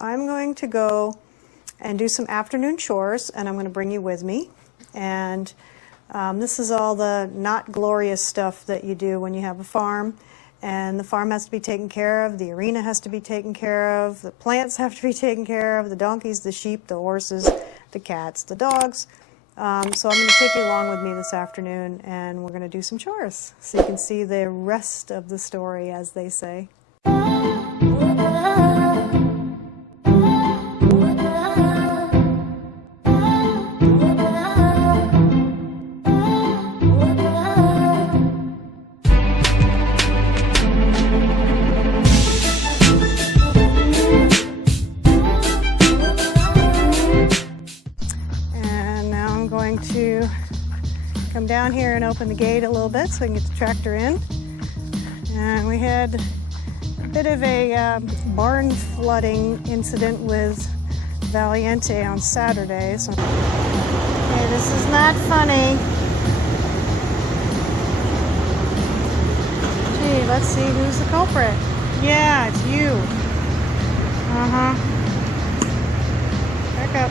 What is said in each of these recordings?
I'm going to go and do some afternoon chores, and I'm going to bring you with me. And this is all the not glorious stuff that you do when you have a farm. And the farm has to be taken care of, the arena has to be taken care of, the plants have to be taken care of, the donkeys, the sheep, the horses, the cats, the dogs. So I'm going to take you along with me this afternoon, and we're going to do some chores so you can see the rest of the story, as they say. To come down here and open the gate a little bit so we can get the tractor in. And we had a bit of a barn flooding incident with Valiente on Saturday. So, okay, this is not funny. Gee, let's see who's the culprit. Yeah, it's you. Back up.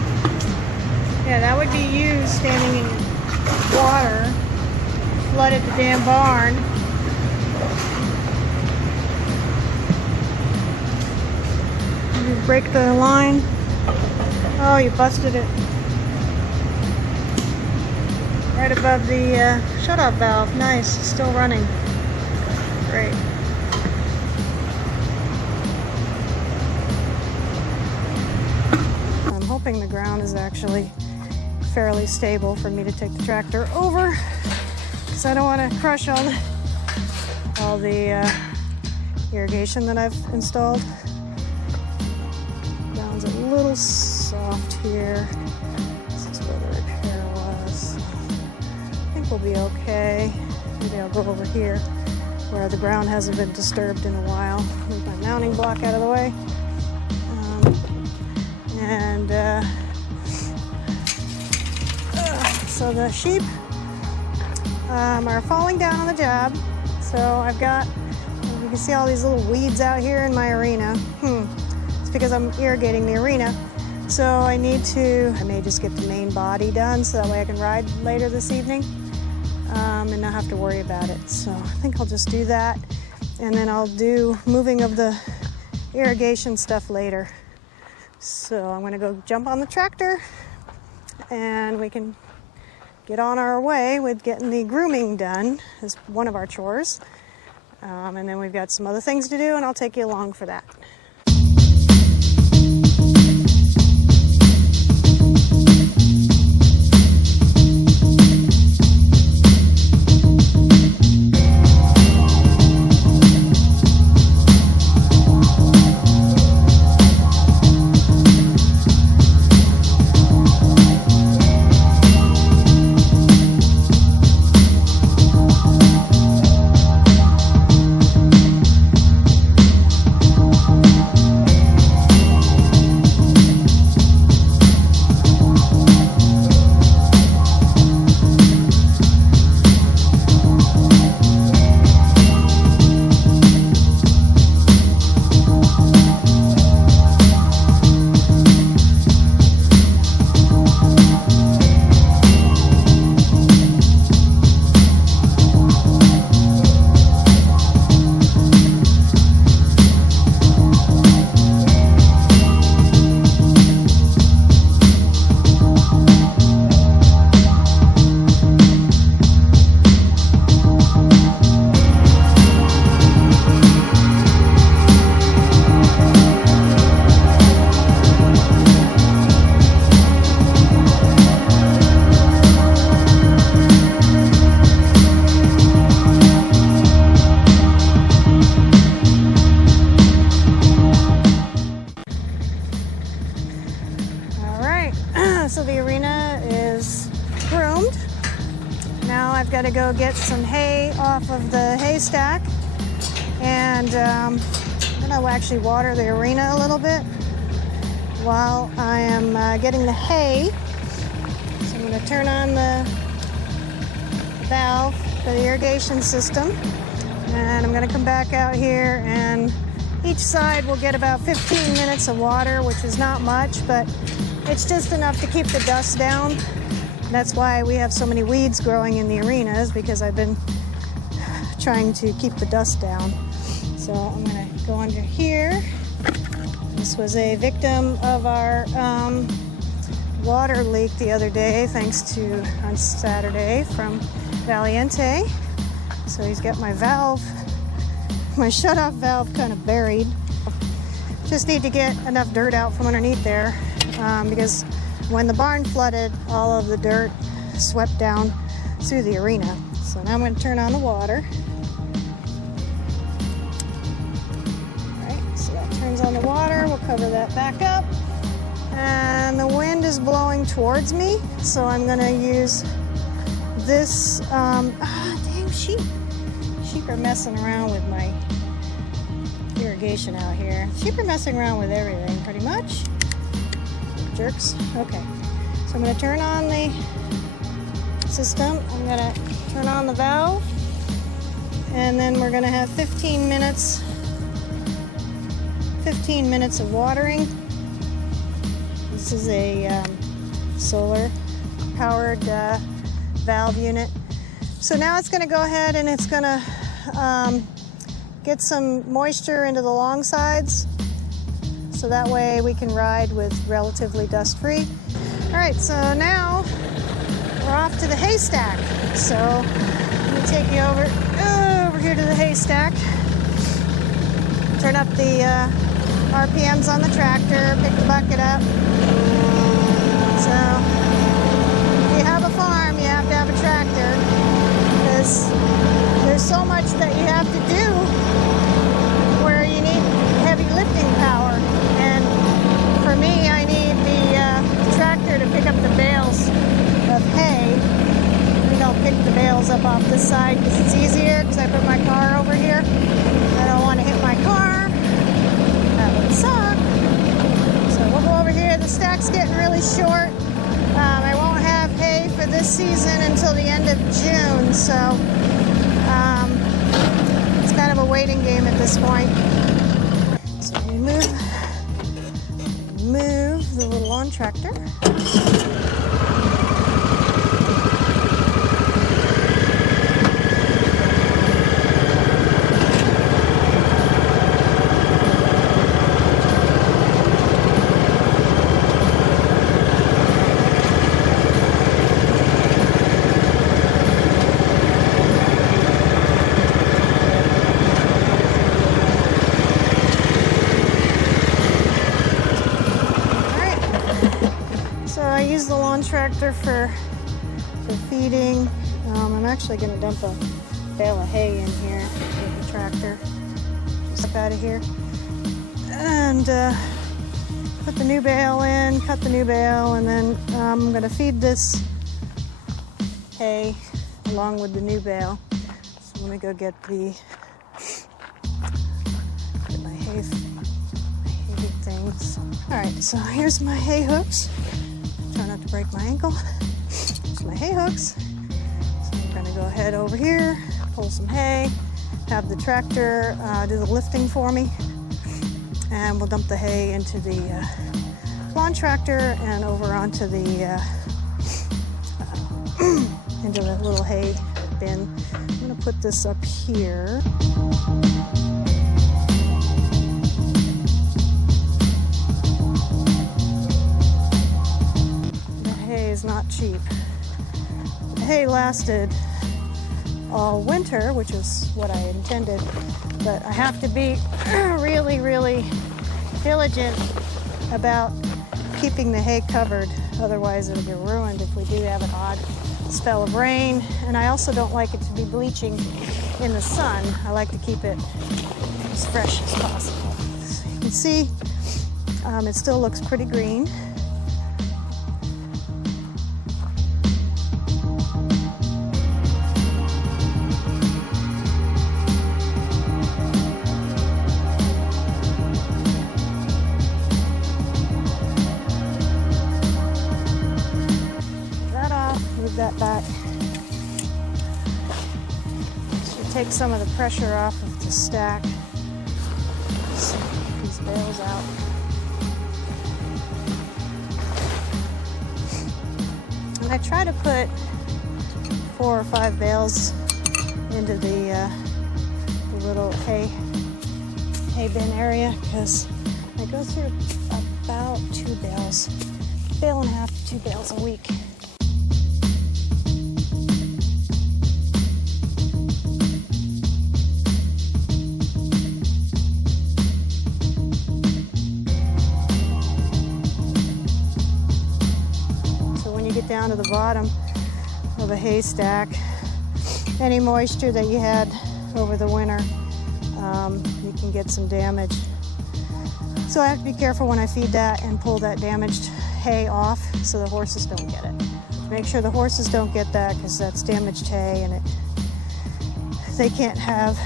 Yeah, that would be you standing in water, flooded the damn barn. Did you break the line? Oh, you busted it. Right above the shut-off valve. Nice, it's still running. Great. I'm hoping the ground is actually fairly stable for me to take the tractor over, because I don't want to crush all the irrigation that I've installed. Ground's a little soft here. This is where the repair was. I think we'll be okay. Maybe I'll go over here where the ground hasn't been disturbed in a while. Move my mounting block out of the way. So the sheep are falling down on the job. So I've got, you can see all these little weeds out here in my arena. It's because I'm irrigating the arena. So I may just get the main body done so that way I can ride later this evening and not have to worry about it. So I think I'll just do that. And then I'll do moving of the irrigation stuff later. So I'm gonna go jump on the tractor and we can get on our way with getting the grooming done as one of our chores. And then we've got some other things to do, and I'll take you along for that. So the arena is groomed. Now I've got to go get some hay off of the haystack, and I'm going to actually water the arena a little bit while I am getting the hay. So I'm going to turn on the valve for the irrigation system, and I'm going to come back out here and Each side will get about 15 minutes of water, which is not much, but it's just enough to keep the dust down. That's why we have so many weeds growing in the arenas, because I've been trying to keep the dust down. So I'm gonna go under here. This was a victim of our water leak the other day, thanks to on Saturday from Valiente. So he's got my valve, my shut-off valve kind of buried. Just need to get enough dirt out from underneath there because when the barn flooded, all of the dirt swept down through the arena. So now I'm going to turn on the water. All right, so that turns on the water. We'll cover that back up. And the wind is blowing towards me, so I'm going to use this. Dang sheep. Sheep are messing around with my irrigation out here. Sheep are messing around with everything, pretty much. Jerks. Okay, so I'm going to turn on the system. I'm going to turn on the valve, and then we're going to have 15 minutes of watering. This is a solar powered valve unit. So now it's going to go ahead and it's going to get some moisture into the long sides, so that way we can ride with relatively dust free. All right, so now we're off to the haystack. So let me take you over here to the haystack. Turn up the RPMs on the tractor, pick the bucket up. So if you have a farm, you have to have a tractor, because there's so much that you have to do where you need heavy lifting power. And for me, I need the tractor to pick up the bales of hay. I think I'll pick the bales up off this side because it's easier, because I put my car over here. I don't want to hit my car. That would suck. So we'll go over here. The stack's getting really short. I won't have hay for this season until the end of June, so it's kind of a waiting game at this point. So we move the little lawn tractor. The lawn tractor for feeding. I'm actually going to dump a bale of hay in here with the tractor. Just out of here. And put the new bale in, cut the new bale, and then I'm going to feed this hay along with the new bale. So let me go get my hay things. All right, so here's my hay hooks. Try not to break my ankle. There's my hay hooks. So I'm going to go ahead over here, pull some hay, have the tractor do the lifting for me, and we'll dump the hay into the lawn tractor and over onto the into the little hay bin. I'm going to put this up here. Is not cheap. The hay lasted all winter, which is what I intended, but I have to be really, really diligent about keeping the hay covered, otherwise it'll get ruined if we do have an odd spell of rain. And I also don't like it to be bleaching in the sun. I like to keep it as fresh as possible. So you can see it still looks pretty green. That back. Should take some of the pressure off of the stack. So bales out. And I try to put 4 or 5 bales into the little hay bin area, because I go through about 2 bales, bale and a half to 2 bales a week. So when you get down to the bottom of a haystack, any moisture that you had over the winter, you can get some damage. So I have to be careful when I feed that and pull that damaged hay off so the horses don't get it. Make sure the horses don't get that, because that's damaged hay, and they can't have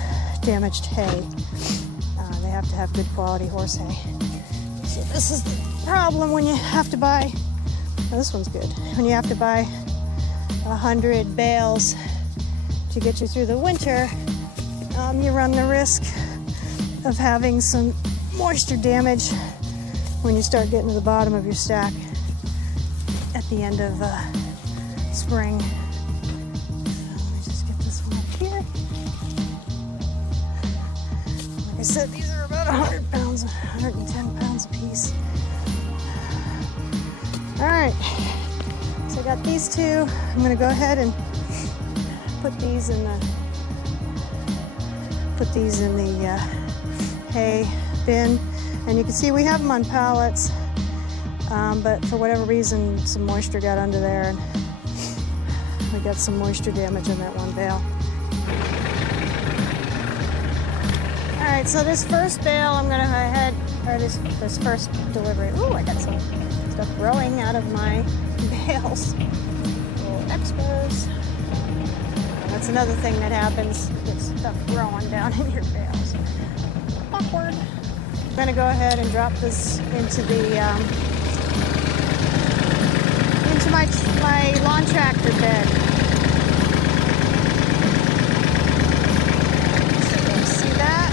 damaged hay. They have to have good quality horse hay. So this is the problem when you have to buy, oh, this one's good, when you have to buy 100 bales to get you through the winter. You run the risk of having some moisture damage when you start getting to the bottom of your stack at the end of spring. So let me just get this one up here. Like I said, these are about 100 pounds, 110 pounds a piece. All right, so I got these 2. I'm going to go ahead and put these in the hay bin, and you can see we have them on pallets, but for whatever reason some moisture got under there, and we got some moisture damage on that one bale. All right, so this first bale I'm gonna go ahead, or this first delivery. Ooh, I got some stuff growing out of my bales. Little expos. That's another thing that happens, get stuff growing down in your bales. Awkward. I'm gonna go ahead and drop this into the into my lawn tractor bed. So see that?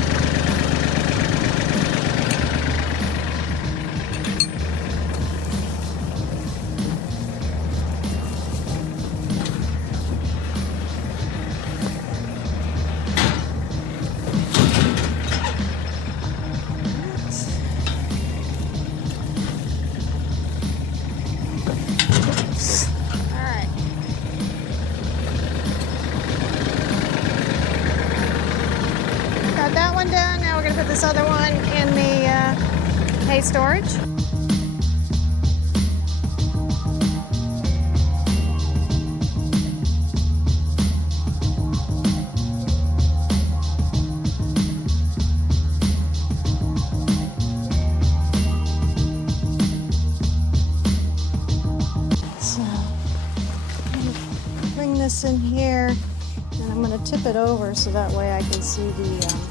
This other one in the hay storage. So I'm going to bring this in here, and I'm going to tip it over so that way I can see the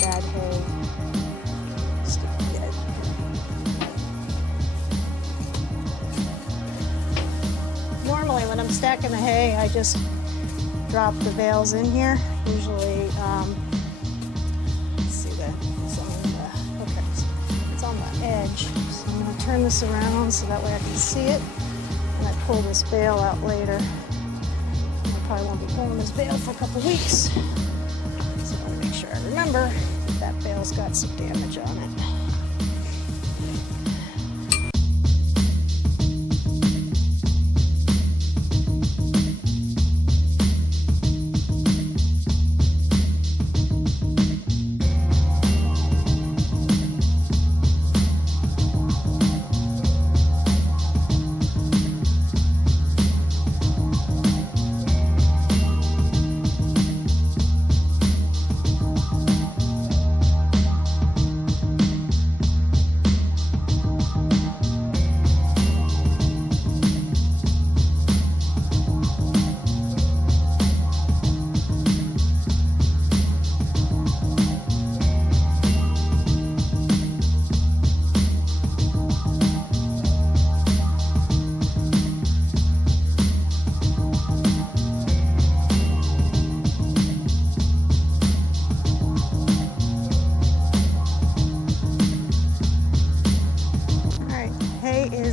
bad hay. Normally when I'm stacking the hay, I just drop the bales in here. Usually, let's see it's on the edge. So I'm going to turn this around so that way I can see it, and I pull this bale out later. I probably won't be pulling this bale for a couple weeks. Sure I remember that bale's got some damage on it.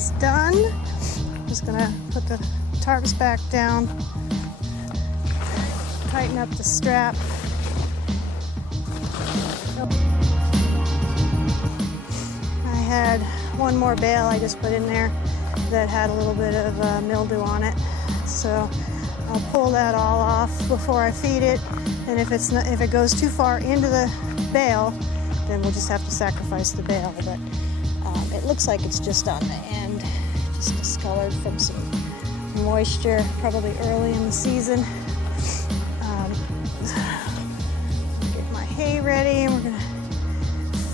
is done. Just gonna put the tarps back down, tighten up the strap. I had one more bale I just put in there that had a little bit of mildew on it, so I'll pull that all off before I feed it. And if it goes too far into the bale, then we'll just have to sacrifice the bale. But it looks like it's just on the end, just discolored from some moisture, probably early in the season. Get my hay ready, and we're gonna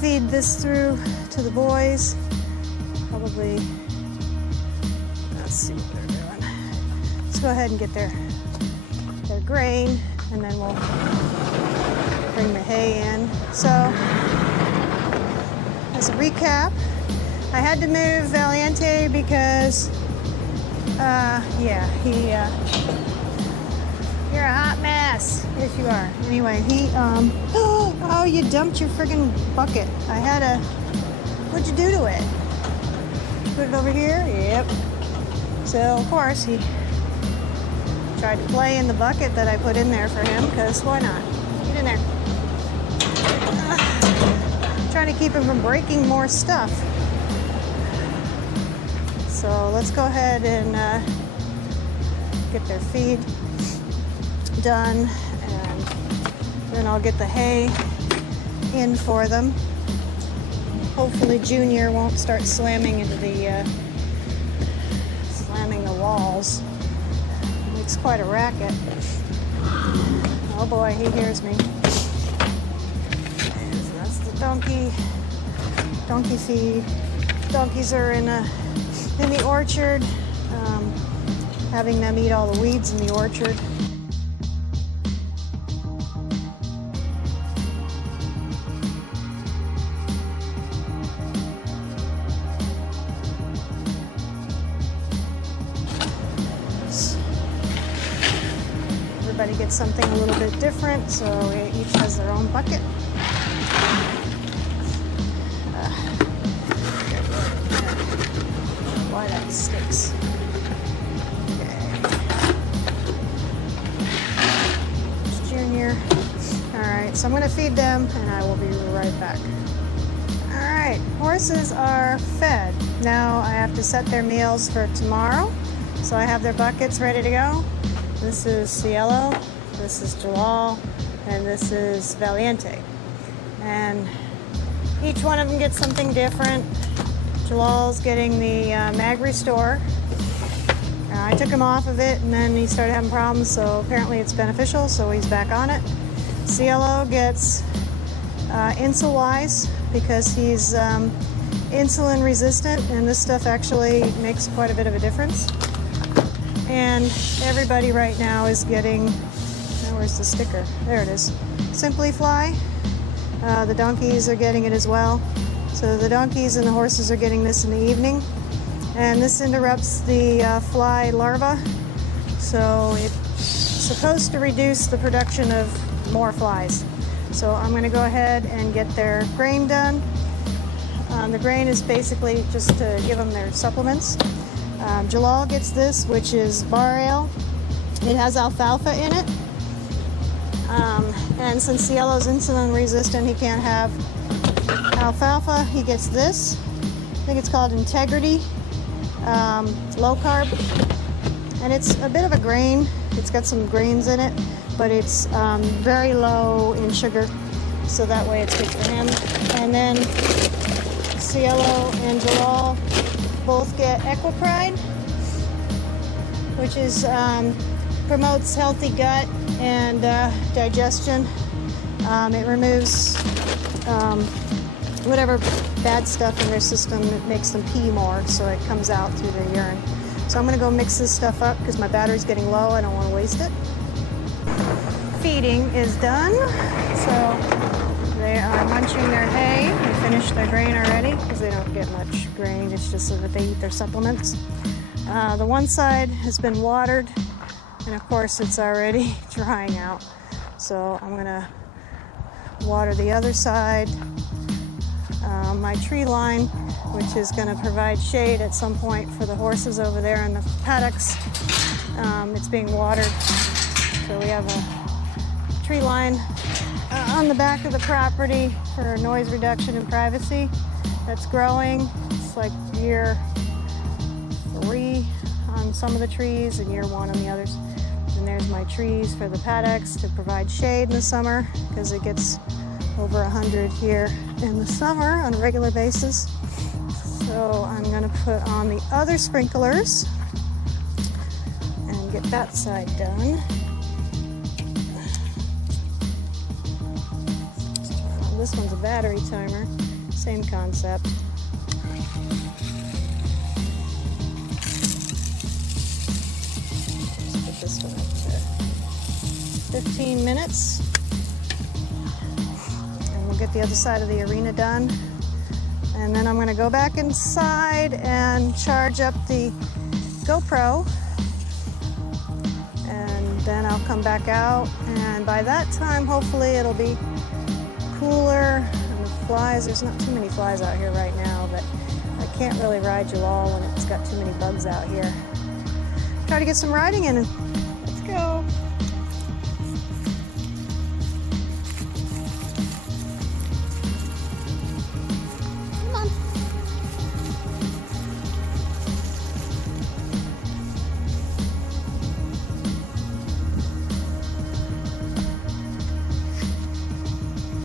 feed this through to the boys. Probably, let's see what they're doing. Let's go ahead and get their grain, and then we'll bring the hay in. So, as a recap, I had to move Valiente because, you're a hot mess. Yes, you are. Anyway, oh, you dumped your friggin' bucket. What'd you do to it? Put it over here? Yep. So, of course, he tried to play in the bucket that I put in there for him, because why not? Get in there. Trying to keep him from breaking more stuff. So let's go ahead and get their feed done, and then I'll get the hay in for them. Hopefully Junior won't start slamming into slamming the walls. It makes quite a racket. Oh boy, he hears me. And so that's the donkey feed. Donkeys are in the orchard, having them eat all the weeds in the orchard. Everybody gets something a little bit different, so each has their own bucket. Why that sticks. Okay. There's Junior. Alright, so I'm going to feed them, and I will be right back. Alright, horses are fed. Now I have to set their meals for tomorrow. So I have their buckets ready to go. This is Cielo, this is Jalaal, and this is Valiente. And each one of them gets something different. Jalal's getting the mag restore. I took him off of it, and then he started having problems, so apparently it's beneficial, so he's back on it. Cielo gets Insulwise because he's insulin resistant, and this stuff actually makes quite a bit of a difference. And everybody right now is getting, where's the sticker? There it is. Simply Fly. The donkeys are getting it as well. So the donkeys and the horses are getting this in the evening. And this interrupts the fly larva. So it's supposed to reduce the production of more flies. So I'm going to go ahead and get their grain done. The grain is basically just to give them their supplements. Jalaal gets this, which is bar ale. It has alfalfa in it. And since Cielo's insulin resistant, he can't have alfalfa. He gets this. I think it's called Integrity Low Carb. And it's a bit of a grain. It's got some grains in it, but it's very low in sugar. So that way it's good for him. And then Cielo and Jalaal both get Equipride, which is promotes healthy gut and digestion. It removes whatever bad stuff in their system that makes them pee more, so it comes out through their urine. So I'm going to go mix this stuff up because my battery's getting low. I don't want to waste it. Feeding is done, so they are munching their hay. They finished their grain already because they don't get much grain. It's just so that they eat their supplements. The one side has been watered, and of course it's already drying out. So I'm gonna water the other side. My tree line which is going to provide shade at some point for the horses over there in the paddocks. It's being watered, so we have a tree line on the back of the property for noise reduction and privacy. That's growing. It's like year 3 on some of the trees and year 1 on the others. And there's my trees for the paddocks to provide shade in the summer, because it gets over 100 here in the summer on a regular basis. So I'm going to put on the other sprinklers and get that side done. This one's a battery timer, same concept. Let's put this one up to 15 minutes. And we'll get the other side of the arena done. And then I'm going to go back inside and charge up the GoPro. And then I'll come back out. And by that time, hopefully it'll be cooler, and the flies, there's not too many flies out here right now, but I can't really ride Jalaal when it's got too many bugs out here. Try to get some riding in